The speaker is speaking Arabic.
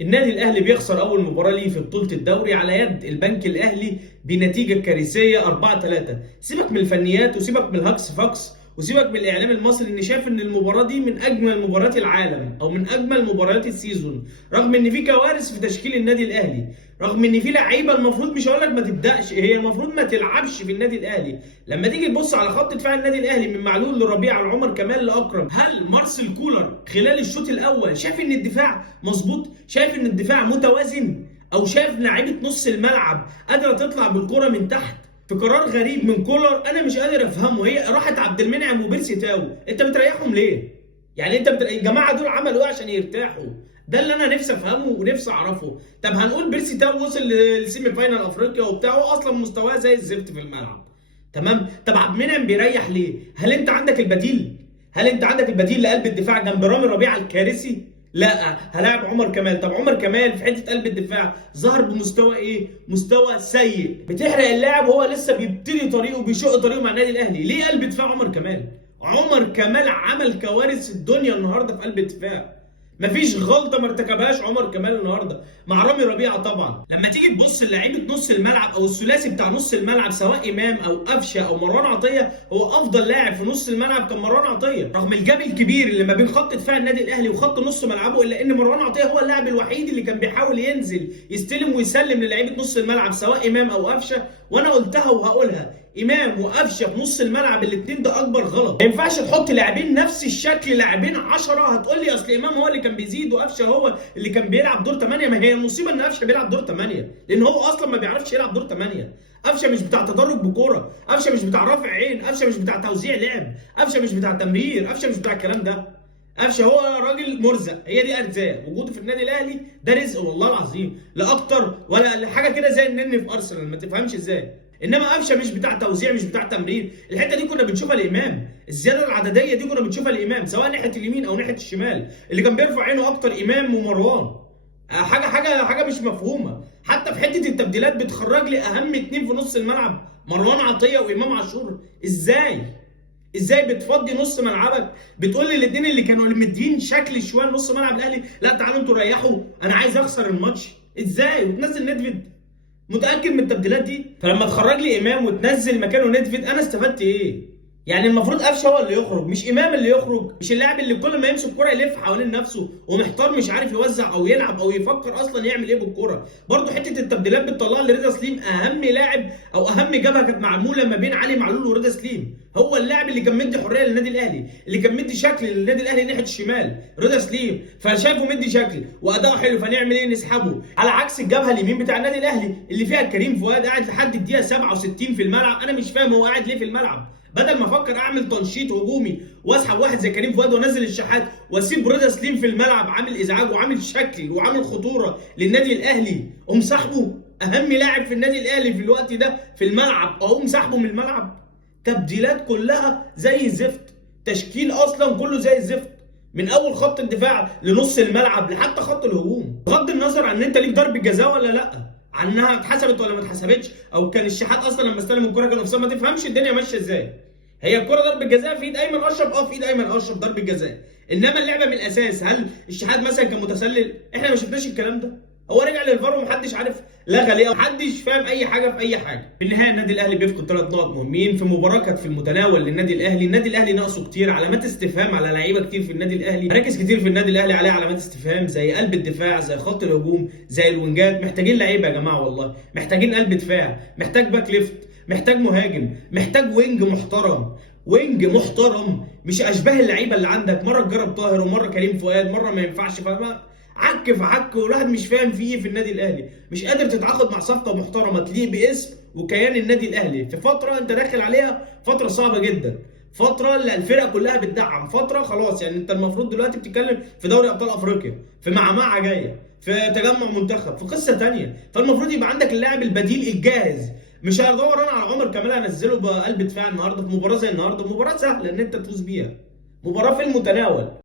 النادي الاهلي بيخسر اول مباراه ليه في بطوله الدوري على يد البنك الاهلي بنتيجه كارثيه 4-3. سيبك من الفنيات وسيبك من الهكس فاكس وسيبك من الاعلام المصري اللي شايف ان المباراه دي من اجمل مباريات العالم او من اجمل مباريات السيزون، رغم ان في كوارث في تشكيل النادي الاهلي، رغم ان في لعيبه المفروض مش هقول لك ما تبداش، هي المفروض ما تلعبش في النادي الاهلي. لما تيجي تبص على خط دفاع النادي الاهلي من معلول لربيعه لعمر كمال لاكرم، هل مارسيل كولر خلال الشوط الاول شايف ان الدفاع مظبوط؟ شايف ان الدفاع متوازن؟ او شايف لعيبه نص الملعب قادره تطلع بالكره من تحت؟ في قرار غريب من كولر انا مش قادر افهمه، هي راحت عبد المنعم وبيرسي تاو، انت بتريحهم ليه؟ يعني انت الجماعه دول عملوا ايه عشان يرتاحوا؟ ده اللي انا نفسي افهمه ونفسي اعرفه. طب هنقول بيرسي تاو وصل للسيمي فاينال افريقيا وبتاعه اصلا مستواه زي الزفت في الملعب، تمام؟ طب عبد المنعم بيريح ليه؟ هل انت عندك البديل؟ هل انت عندك البديل لقلب الدفاع جنب رامي ربيعه الكارثي؟ لا، هلاعب عمر كمال. طب عمر كمال في حته قلب الدفاع ظهر بمستوى ايه؟ مستوى سيء، بتحرق اللاعب وهو لسه بيبتدي طريقه وبيشق طريقه مع النادي الاهلي. ليه قلب دفاع عمر كمال؟ عمر كمال عمل كوارث الدنيا النهارده في قلب الدفاع، مفيش غلطه ما ارتكبهاش عمر كمال النهارده مع رامي ربيعه. طبعا لما تيجي تبص للعيبه نص الملعب او الثلاثي بتاع نص الملعب سواء امام او قفشه او مروان عطيه، هو افضل لاعب في نص الملعب كان مروان عطيه، رغم الجاب الكبير اللي ما بين خط دفاع النادي الاهلي وخط نص ملعبه، الا ان مروان عطيه هو اللاعب الوحيد اللي كان بيحاول ينزل يستلم ويسلم للعيبه نص الملعب سواء امام او قفشه. وانا قلتها وهقولها، امام وقفشه في نص الملعب الاثنين ده اكبر غلط. ما ينفعش تحط لاعبين نفس الشكل، لاعبين 10. هتقول لي اصل امام هو اللي كان بيزيد وقفشه هو اللي كان بيلعب دور 8. ما هي المصيبه ان قفشه بيلعب دور 8، لان هو اصلا ما بيعرفش يلعب دور 8. قفشه مش بتاع تدرج بكوره، قفشه مش بتاع رافع عين، قفشه مش بتاع توزيع لعب، قفشه مش بتاع تمرير، قفشه مش بتاع الكلام ده. قفشه هو راجل مرزق، هي دي ارزاق. وجوده في النادي الاهلي ده رزق والله العظيم، لا اكتر ولا حاجه كده زي النني في ارسنال، ما تفهمش ازاي. انما قفشه مش بتاع توزيع، مش بتاع تمرير. الحته دي كنا بنشوفها لامام، الزياده العدديه دي كنا بنشوفها لامام سواء ناحيه اليمين او ناحيه الشمال. اللي كان بيرفع عينه اكتر امام ومروان. حاجه مش مفهومه. حتى في حته التبديلات بتخرج لي اهم اتنين في نص الملعب، مروان عطيه وامام عاشور. ازاي بتفضي نص ملعبك؟ بتقول لي الاثنين اللي كانوا مدين شكل شويه نص ملعب الاهلي لا تعالوا انتوا ريحوا، انا عايز اخسر الماتش. ازاي وتنزل ندفيد؟ متاكد من التبديلات دي؟ فلما تخرج لي امام وتنزل مكانه ندفيد انا استفدت ايه؟ يعني المفروض قفشه هو اللي يخرج مش امام اللي يخرج، مش اللاعب اللي كل ما يمسك الكوره يلف حوالين نفسه ومحتار مش عارف يوزع او يلعب او يفكر اصلا يعمل ايه بالكوره. برضه حته التبديلات بتطلع لرضا سليم اهم لاعب او اهم جبهه كانت معموله ما بين علي معلول ورضا سليم. هو اللاعب اللي كان مدي حريه للنادي الاهلي، اللي كان مدي شكل للنادي الاهلي ناحيه الشمال رضا سليم، فشافه مدي شكل واداؤه حلو فنعمل ايه؟ نسحبه. على عكس الجبهه اليمين بتاع النادي الاهلي اللي فيها كريم فؤاد قاعد لحد الدقيقه 67 في الملعب، انا مش فاهم هو قاعد ليه في الملعب. بدل ما افكر اعمل تنشيط هجومي واسحب واحد زي كريم فؤاد وانزل الشحات واسيب رضا سليم في الملعب عامل ازعاج وعامل شكل وعامل خطوره للنادي الاهلي، اقوم سحبه اهم لاعب في النادي الاهلي في الوقت ده في الملعب، اقوم سحبه من الملعب. تبديلات كلها زي الزفت، تشكيل اصلا كله زي الزفت، من اول خط الدفاع لنص الملعب لحتى خط الهجوم، بغض النظر عن ان انت ليك ضربه جزاء ولا لا، عنها اتحسبت ولا ما اتحسبتش، او كان الشحات اصلا لما استلم الكوره كان نفسها، ما تفهمش الدنيا ماشيه ازاي. هي الكوره ضربه جزاء في ايد ايمن اشرف، في ايد ايمن اشرف ضربه جزاء، انما اللعبه من الاساس هل الشحات مثلا كان متسلل؟ احنا ما شفناش الكلام ده. هو رجع للفار ومحدش عارف لغى ليه، محدش فاهم اي حاجه في اي حاجه. في النهايه النادي الاهلي بيفقد 3 نقط مهمين في مباراه كانت في المتناول للنادي الاهلي. النادي الاهلي ناقصه كتير، علامات استفهام على لعيبه كتير في النادي الاهلي، مراكز كتير في النادي الاهلي عليها علامات استفهام، زي قلب الدفاع، زي خط الهجوم، زي الوينجات. محتاجين لعيبه يا جماعه والله، محتاجين قلب دفاع، محتاج باك ليفت، محتاج مهاجم، محتاج وينج محترم، وينج محترم، مش اشباه اللعيبه اللي عندك، مره تجرب طاهر ومره كريم فؤاد، مره ما ينفعش. عك في عك، والواحد مش فاهم في ايه في النادي الاهلي، مش قادر تتعاقد مع صفقه محترمه تليق باسم وكيان النادي الاهلي في فتره انت داخل عليها فتره صعبه جدا، فتره اللي الفرق كلها بتدعم، فتره خلاص يعني انت المفروض دلوقتي بتتكلم في دوري ابطال افريقيا، في معمعه جايه، في تجمع منتخب، في قصه ثانيه. فالمفروض يبقى عندك اللاعب البديل الجاهز. مش هدور انا على عمر كمال انزله بقلب دفاع النهارده في مباراه زي النهارده، مباراه سهله ان انت تفوز بيها، مباراه في المتناول.